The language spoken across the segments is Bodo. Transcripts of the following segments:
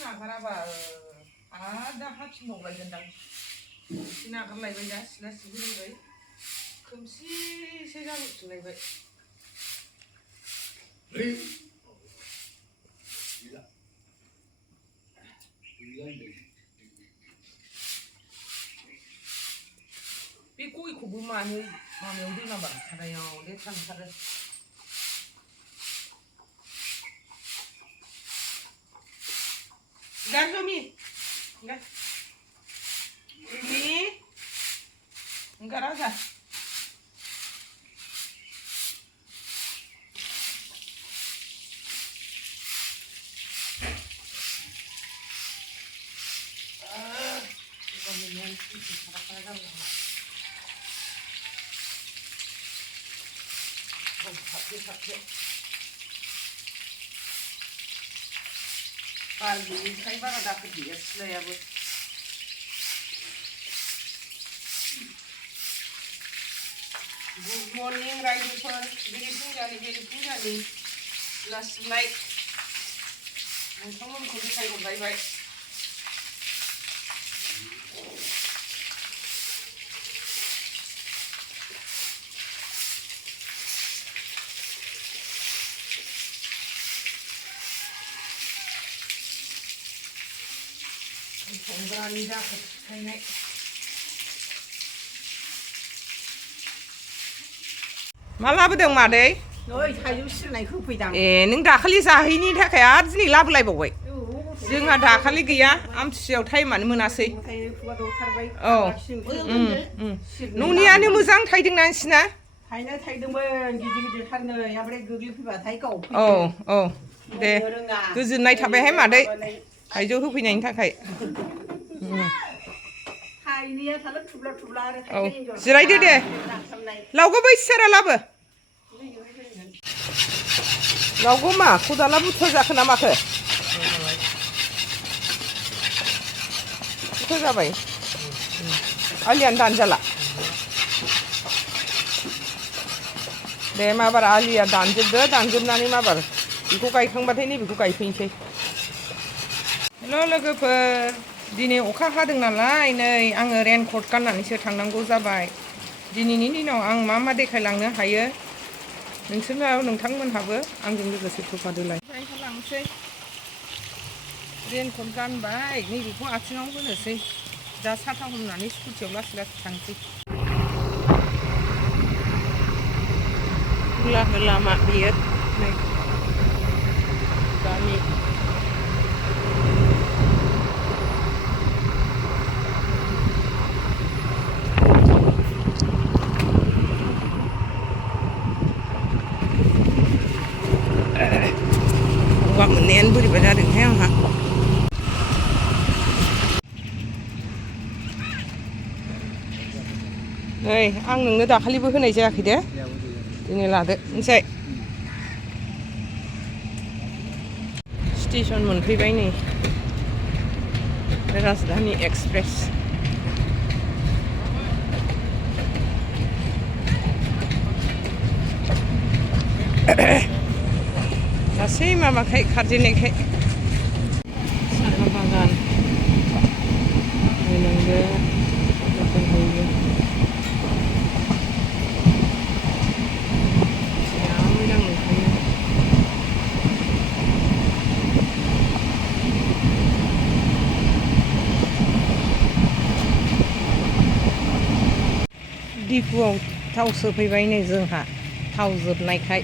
नागाराबा आरो दा हाफिनबावलायगोनदां नागारलायबाय दा सिला सिबिलायबाय खोमसिसो जाबोफिनलायबाय बे गयखौबो मानो माबायाव दोनाबा खादायाव लेथ्रा ओंखारो Enggak, Zomi. Enggak. Ini. Enggak rasa. Pagi saya baru dapat dia selaya buat. Good morning, Raja Sir. Very punjani. Last night. Someone could say bye bye. Berani dapat kayak malah bedeng madai neng दाखालि जाहैनि थाखाय आरो दिनै लाबोलायबावबाय जोंहा दाखालि गैया आमथिसुवायाव टाइमानो मोनासै औ न'नियानो मोजां थाइदोंना नोंसिना थाइदोंमोन गिदिर-गिदिरथारनो ओमफ्राय गोग्लैफैबाथाय गावफैबाय औ दे गोजोननाय थाबायहाय मादै थाइजौ होफैनायनि थाखाय जिरायदो दे लावगो बै सियारा लाबो लावगो मा खदाला बुथुवा जाखो ना माखो बुथुवा जाबाय आलियानो दानजाला दे माबार आलिया दानजोबदो दानजोबनानै माबार बेखौ गायखांबाथाय नैबेखौ गायफैनोसै हेल' लोगोफोर दिनै अखा हादों नालाय नै आङो रेनकट गाननानैसो थांनांगौ जाबाय दिनैनि दिनाव आं मा मा देखायलांनो हायो नोंथांमोनहाबो आंजों लोगोसे फैफादोलाय लांसै रेनकट गानबाय नैबेखौ आथिङाव होनोसै दा साथा हमनानै स्कुटियाव लासै लासै थांसै लामा बियो नै गामि gak menen बोरैबा जादोंहाय आंहा नै आं नोंनो दाखालिबो होनाय जायाखै दे दिनै लादो मिथिबाय स्टेसन मोनफैबाय नै राजधानी एक्सप्रेस गासै माबाखाय खारजेननायखाय साहा बागान नायनांगो दोनहैयो जा मोजां नुखायो डिपुआव थाव सोफैबाय नै जोंहा थाव जोबनायखाय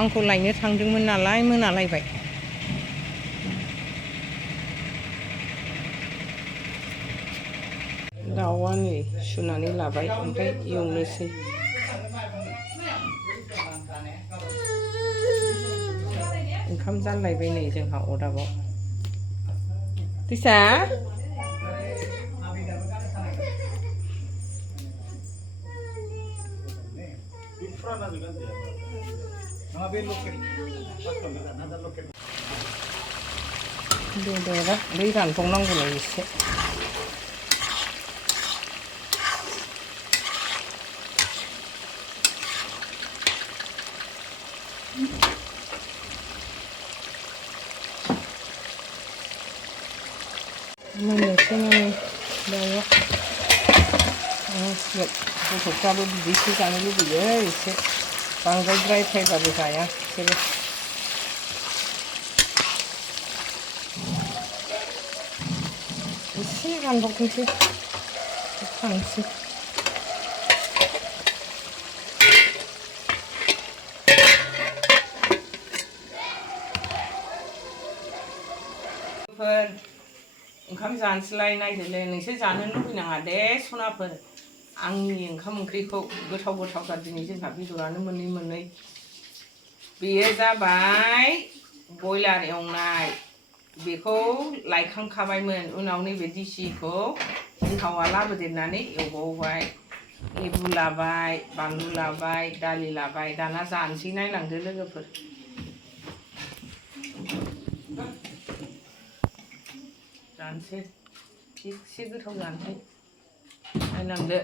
आंखौ लायनो थांदोंमोन नालाय मोनालायबाय दाउआ नै सुनानै लाबाय ओमफ्राय एवनोसै ओंखाम जानलायबाय नै जोंहा अरदाबाव दैसा दे दै रानबावनांगौलाय एसे मोननोसै नालाय दायो गथ'फ्राबो बिदैसो जानो लुबैयो एसे बांद्राय ड्राइ फ्राइबाबो जाया बिसोरो एसे रानबावथोंसै खांसै ओंखाम जानोसैलाय नायदोलाय नोंसोर जानो लुबैनाङा दे सनाफोर आंनि ओंखाम ओंख्रिखौ गोथाव गोथावथार दिनै जोंहा बेदरानो मोननै बेयो जाबाय बयलार एवनाय बेखौ लायखांखाबायमोन उनाव नैबे दिसिखौ बिहावा लाबोदेरनानै एवबावबाय लेबु लाबाय बानलु लाबाय दालि लाबाय दाना जानोसै नायलांदो लोगोफोर जानोसै थिगसे गोथाव जानोसै नायलांदो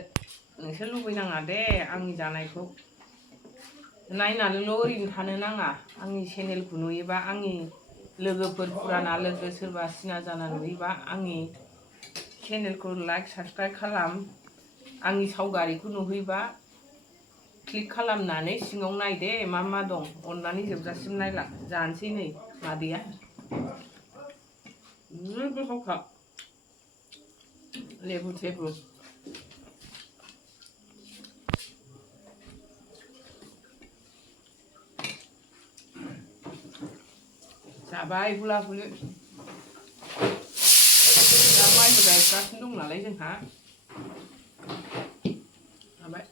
नोंसोर लुबैनाङा दे आंनि जानायखौ नायनानैल' ओरैनो थानो नाङा आंनि चेनेलखौ नुयोबा आंनि लोगोफोर फुराना लोगो सोरबा सिना जाना नुयोबा आंनि चेनेलखौ लाइक साबस्क्राइब खालाम आंनि सावगारिखौ नुहैबा क्लिक खालामनानै सिङाव नायदे मा मा दं अननानै जोबजासिम नायला जानोसै नै मादैया गोथावखा लेबु थेबु जाबाय हुला हुलि दा माइबो गायगासिनो दं नालाय जोंहा जाबाय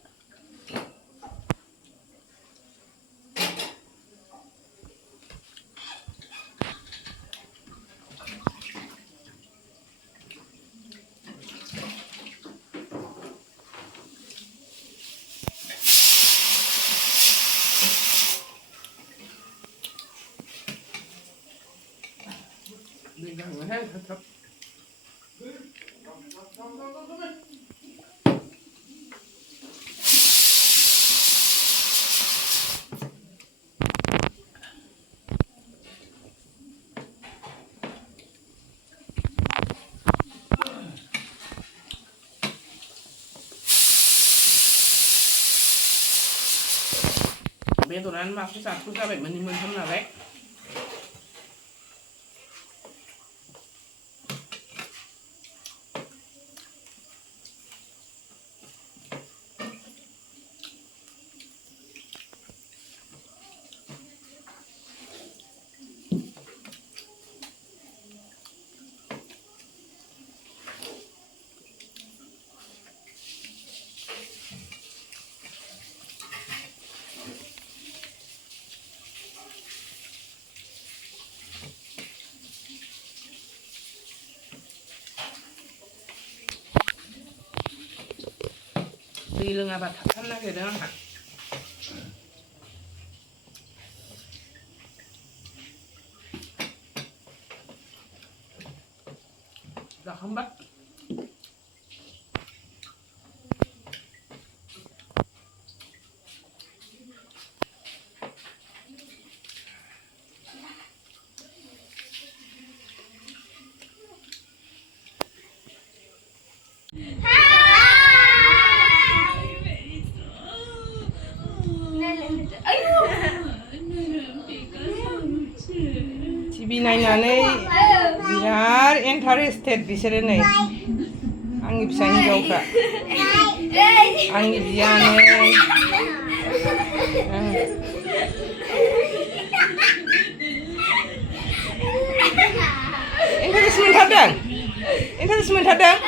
बेदरानो माखौ जाखो जाबाय मोननै मोनथाम नालाय दै लोङाबा थाबथानो नागिरो आंहा जाखांबाय टिभि नायनानै बिराद इन्टारेस्टेड बिसोरो नै आंनि फिसा हिन्जावफ्रा आंनि बियानै इन्टारेस्ट मोनथारदों